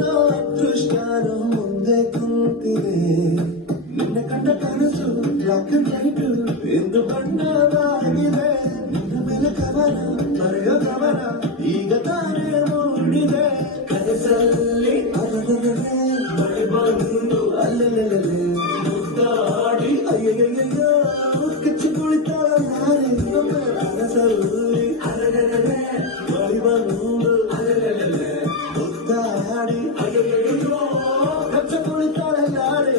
ಅನ್ನೋ ಅದೃಷ್ಟನು ಮುಂದೆ ಕುಂತಿದೆ. ನಿನ್ನ ಕಂಡ ಕನಸು ಬ್ಲಾಕ್ ಅಂಡ್ ವೈಟ್ ಎಂದು ಬಣ್ಣವಾಗಿದೆ. ನಿನ್ನ ಮೇಲೆ ಕವನ ಬರೆಯೋ ಗಮನ ಈಗ ತಾನೇ ಮೂಡಿದೆ. ಕನಸಲ್ಲಿ ಅಲ್ಲದಲ್ಲೇ ಮಳೆ ಬಂದು ಅಲ್ಲಲ್ಲೇ ಮುದ್ದಾಡಿ ಅಯ್ಯಯ್ಯಯ್ಯೋ ಕಚ್ಚಿ ಕುಳಿತಾಳ ಯಾರೇ. ಕನಸಲ್ಲಿ ಅಲ್ಲದಲ್ಲೇ ಮಳೆ ಬಂದು ಅಲ್ಲಲ್ಲೇ ಮುದ್ದಾಡಿ ಅಯ್ಯಯ್ಯಯ್ಯೋ ಕಚ್ಚಿ ಕುಳಿತಾಳ ಯಾರೇ.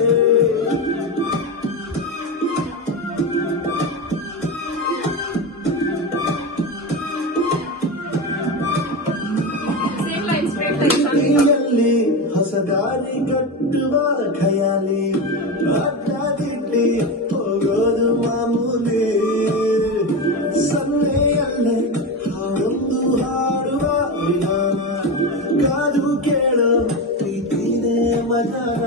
ಹೊಸದಾರಿ ಕಟ್ಟುವ ಖಯಾಲಿ ಅಡ್ಡಾದಿಡ್ಲಿ ಹೋಗೋದು ಮಾಮೂಲಿ. ಸನ್ನೆಯಲ್ಲೇ ಹಾಡೊಂದು ಹಾಡುವ ವಿಧಾನ ಕಾದು ಕೇಳೋ ಪ್ರೀತಿನೇ ಮಜಾನ.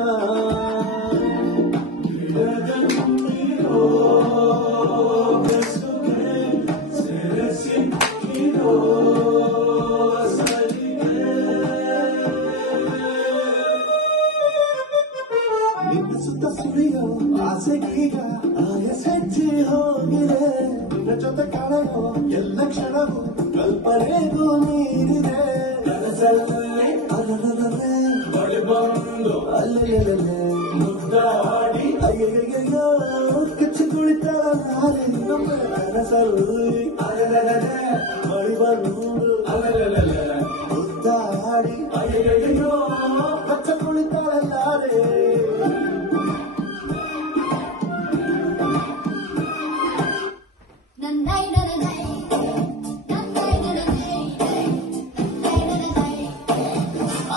ನಿನ್ನ ಸುತ್ತ ಸುರಿಯೋ ಆಸೆಗೀಗ ಆಯಸ್ ಹೆಚ್ಚಿ ಹೋಗಿದೆ. ನಿನ್ನ ಜೊತೆ ಕಳೆಯೋ ಎಲ್ಲ ಕ್ಷಣವೂ ಕಲ್ಪನೆಗೂ ಮೀರಿದೆ. ಕನಸಲ್ಲೇ ಅಲ್ಲಲ್ಲೇ ಮಳೆ ಬಂದು ಅಲ್ಲಲ್ಲೇ ಮುದ್ದಾಡಿ ಅಯ್ಯಯ್ಯಯ್ಯೋ ಕಚ್ಚಿ ಕುಳಿತಾಳ ನಾಳೆ. ನಮ್ಮ ಕನಸಲ್ಲಿ ಅಲ್ಲಲ್ಲೇ ಮಳೆ ಬಂದು ಅಲ್ಲಲ್ಲೇ ಮುದ್ದಾಡಿ ಅಯ್ಯಯ್ಯಯ್ಯೋ ಕಚ್ಚ ಕುಳಿತಾಳ ನಾಳೆ.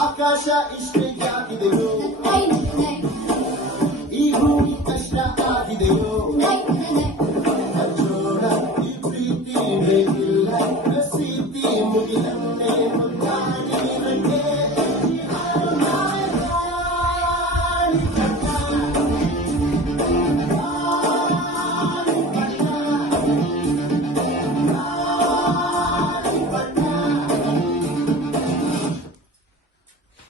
ಆಕಾಶ ಇಷ್ಟೇ ಯಾಕಿದೆಯೋ, ಈ ಭೂಮಿ ಕಷ್ಟ ಆಗಿದೆಯೋ.